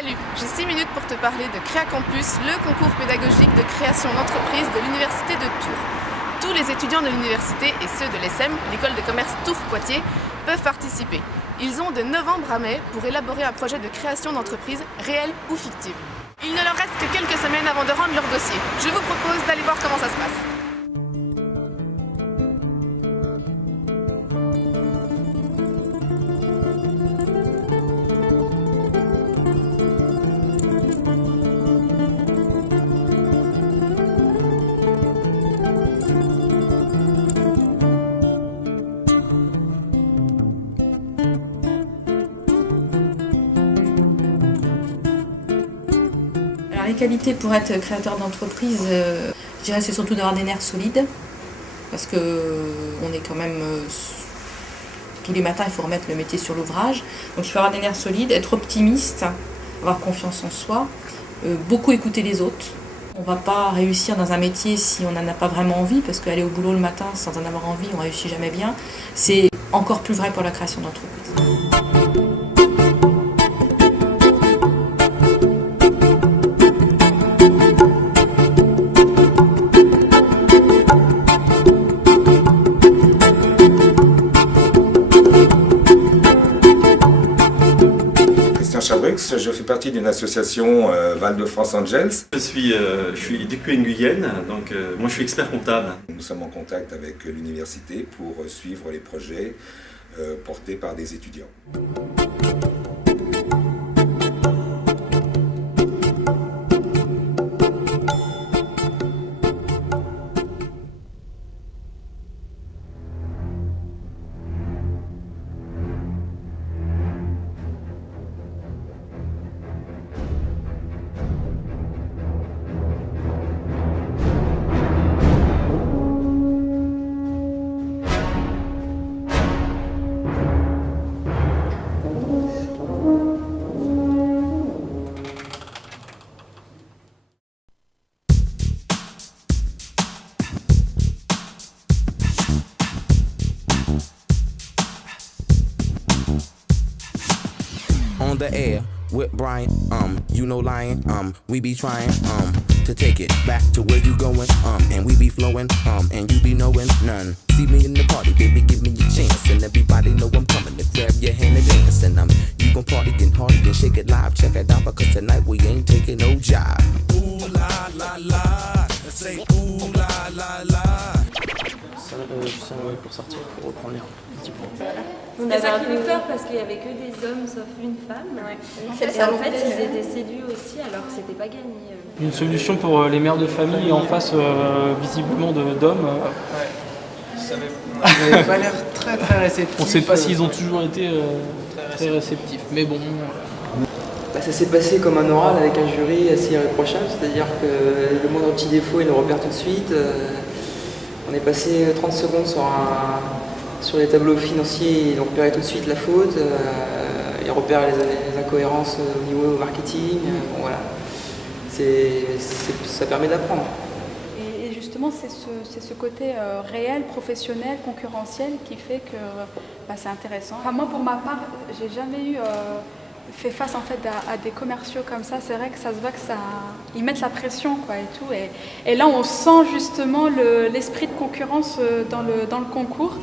Salut, j'ai 6 minutes pour te parler de Créacampus, le concours pédagogique de création d'entreprise de l'Université de Tours. Tous les étudiants de l'université et ceux de l'ESSEM, l'école de commerce Tours-Poitiers, peuvent participer. Ils ont de novembre à mai pour élaborer un projet de création d'entreprise réelle ou fictive. Il ne leur reste que quelques semaines avant de rendre leur dossier. Je vous propose d'aller voir comment ça se passe. Les qualités pour être créateur d'entreprise, je dirais c'est surtout d'avoir des nerfs solides, parce que on est quand même tous les matins il faut remettre le métier sur l'ouvrage, donc il faut avoir des nerfs solides, être optimiste, avoir confiance en soi, beaucoup écouter les autres. On ne va pas réussir dans un métier si on n'en a pas vraiment envie, parce qu'aller au boulot le matin sans en avoir envie, on ne réussit jamais bien. C'est encore plus vrai pour la création d'entreprise. Je fais partie d'une association Val de France Angels. Je suis DQ Nguyen, donc moi je suis expert comptable. Nous sommes en contact avec l'université pour suivre les projets portés par des étudiants. On the air with Brian, you know lying, we be trying, to take it back to where you going, and we be flowing, and you be knowing none. See me in the party, baby, give me a chance, and everybody know I'm coming to grab your hand and dance, and you gon' party and hardy and shake it live, check it out, because tonight we ain't taking no job. Ooh la la la, say ooh la la la. Juste pour sortir, pour reprendre l'air un petit peu. On avait un peu peur parce qu'il n'y avait que des hommes sauf une femme. Ouais. Et en fait, ils étaient séduits aussi alors que c'était pas gagné. Une solution pour les mères de famille en face visiblement d'hommes. Ça n'avait pas l'air très réceptif. On ne sait pas s'ils ont toujours été très réceptifs, mais bon. Ça s'est passé comme un oral avec un jury assez irréprochable, c'est-à-dire que le moindre petit défaut, il le repère tout de suite. On est passé 30 secondes sur les tableaux financiers, ils ont repéré tout de suite la faute, ils repèrent les incohérences au niveau marketing, bon, voilà. Ça permet d'apprendre. Et justement, c'est ce côté réel, professionnel, concurrentiel qui fait que c'est intéressant. Enfin, moi, pour ma part, j'ai jamais eu fait face en fait à des commerciaux comme ça. C'est vrai que ça se voit que ils mettent la pression quoi et tout. Et là, on sent justement l'esprit de concurrence dans le concours.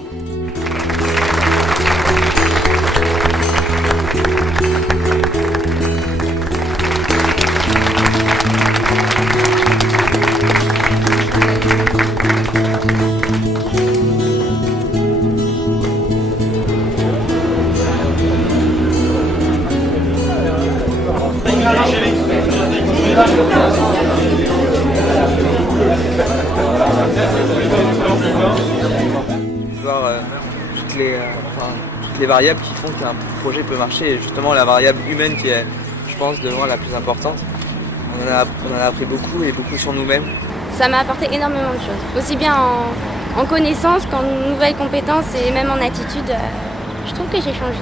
Voir toutes les variables qui font qu'un projet peut marcher, et justement la variable humaine qui est, je pense, de loin la plus importante. On en a appris beaucoup et beaucoup sur nous-mêmes. Ça m'a apporté énormément de choses, aussi bien en connaissances qu'en nouvelles compétences et même en attitude. Je trouve que j'ai changé.